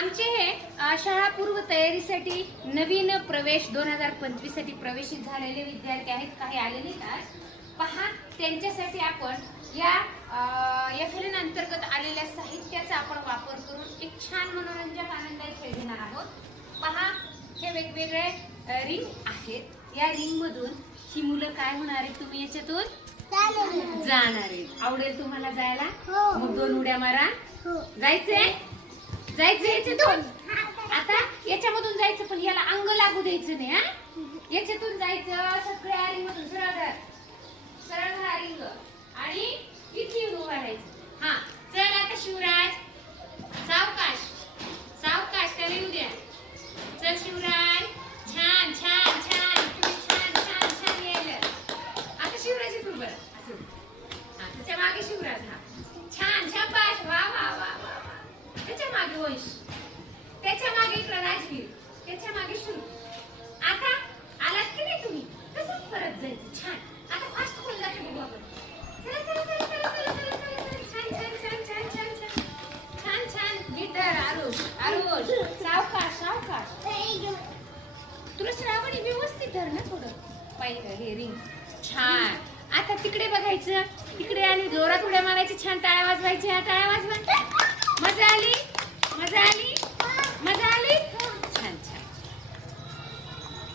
आमचे हे शाळा पूर्व तयारीसाठी नवीन प्रवेश 2025 साठी प्रवेशित झालेले विद्यार्थी आहेत, काही आलेले आहेत. पहा, त्यांच्यासाठी आपण या FLN अंतर्गत आलेल्या साहित्याचा आपण वापर करून एक छान मनोरंजक आनंदाचे खेळ घेणार आहोत. पहा, हे वेगवेगळे रिंग आहेत. या रिंग मधून ही मुलं काय होणार आहेत, तुम्ही याच्यातून जाणार आहेत. आवडेल तुम्हाला जायला? मग 2 उड्या मारा. जायचंय याच्यातून. आता याच्यामधून जायचं, पण याला अंग लागू द्यायचं नाही. हा, याच्यातून जायचं. सगळ्या रिंग मधून सरळ धरा रिंग आणि इथे उभा राहायचं. हा, चल आता शिवराज, सावकाश सावकाश, त्याला येऊ द्या. चल शिवराज, छान छान छान, छान छान छान यायला. आता शिवराज तू बरं असं. हा, त्याच्या मागे शिवराज. हा, छान शाबाश, वा वा वा वा. त्याच्या मागे वंश, त्याच्या मागे इकडं राजवीर, त्याच्या मागे शुरू. आता आलात की नाही तुम्ही, तसंच परत जायचं. छान. आता फास्ट खोल जाते बघू आपण. चला चला चला चला चला चला चला. छान छान छान छान छान छान छान छान. गिटार आरुष आरुष, सावकाश सावकाश. तुला श्रावणी व्यवस्थित धर ना थोडं पाहिजे हे रिंग. छान. आता तिकडे बघायचं, तिकडे आणि जोरात उड्या मारायची. छान टाळ्या वाजवायच्या. टाळ्या वाजवा. मजा आली, मजा आली.